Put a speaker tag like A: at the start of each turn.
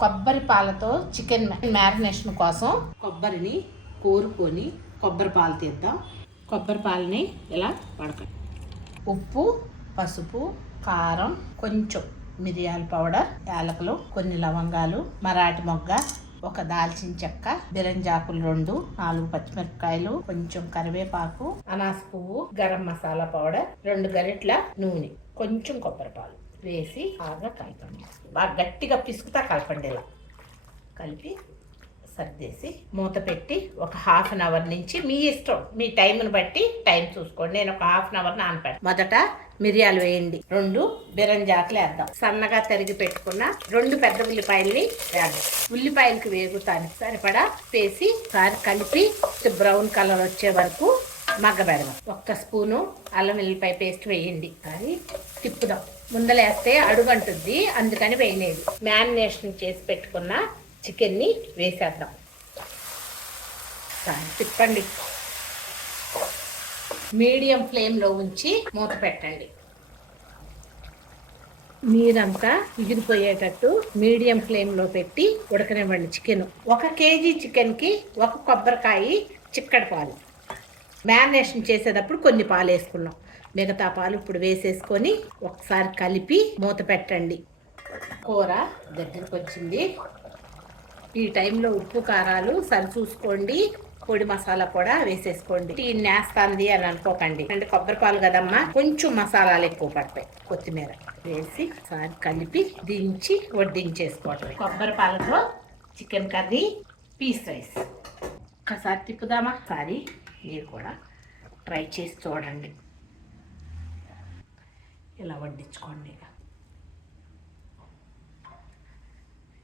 A: కొబ్బరి పాలతో chicken marination కోసం కొబ్బరిని కోరుకొని కొబ్బరి పాలు తీద్దాం. కొబ్బరి పాలని ఇలా పడకండి ఉప్పు పసుపు కారం కొంచెం మిరియాల పౌడర్ యాలకులు కొన్ని లవంగాలు మరాఠీ మొగ్గ ఒక దాల్చిన చెక్క బిరంజాకులు రెండు నాలుగు పచ్చిమిరపకాయలు కొంచెం కరివేపాకు అనాస పువ్వు గరం మసాలా పౌడర్ రెండు గరిట్ల నూనె కొంచెం కొబ్బరి పాలు. వేసి బాగా కలపండి. బాగా గట్టిగా పిసుకుతా కలపండి ఇలా కలిపి సర్దేసి మూత పెట్టి ఒక హాఫ్ అన్ అవర్ నుంచి మీ ఇష్టం మీ టైంని బట్టి టైం చూసుకోండి. నేను ఒక హాఫ్ అన్ అవర్ నానపెట్టాను మొదట మిరియాలు వేయండి. రెండు బిరంజాకులు వేద్దాం. సన్నగా తరిగి పెట్టుకున్న రెండు పెద్ద ఉల్లిపాయల్ని వేద్దాం. ఉల్లిపాయలకి వేగుతానికి సరిపడా వేసి సారి కలిపి బ్రౌన్ కలర్ వచ్చే వరకు మగ్గబెడదాం. ఒక్క స్పూను అల్లం వెల్లిపాయ పేస్ట్ వేయండి. అది తిప్పుదాం. ముందలేస్తే అడుగంటుంది అందుకని వేయలేదు. మ్యారినేషన్ చేసి పెట్టుకున్న చికెన్ని వేసేద్దాం. తిప్పండి. మీడియం ఫ్లేమ్లో ఉంచి మూత పెట్టండి. నీరంతా ఇగిరిపోయేటట్టు మీడియం ఫ్లేమ్లో పెట్టి ఉడకనివ్వండి చికెన్. ఒక కేజీ చికెన్కి ఒక కొబ్బరికాయ చిక్కడి పాలు మ్యారినేషన్ చేసేటప్పుడు కొన్ని పాలు వేసుకున్నాం మిగతా పాలు ఇప్పుడు వేసేసుకొని ఒకసారి కలిపి మూత పెట్టండి. కూర దగ్గరికి వచ్చింది. ఈ టైంలో ఉప్పు కారాలు సరి చూసుకోండి పొడి మసాలా కూడా వేసేసుకోండి. టీ నేస్తాంది అని అనుకోకండి. అంటే కొబ్బరి పాలు కదమ్మా కొంచెం మసాలాలు ఎక్కువ పడతాయి కొత్తిమీర. వేసి ఒకసారి కలిపి దించి వడ్డించేసుకోవటం. కొబ్బరి పాలతో చికెన్ కర్రీ పీస్ రైస్. ఒకసారి తిప్పుదామా? ఒకసారి. మీరు కూడా ట్రై చేసి చూడండి. ఇలా వడ్డించుకోండి ఇక.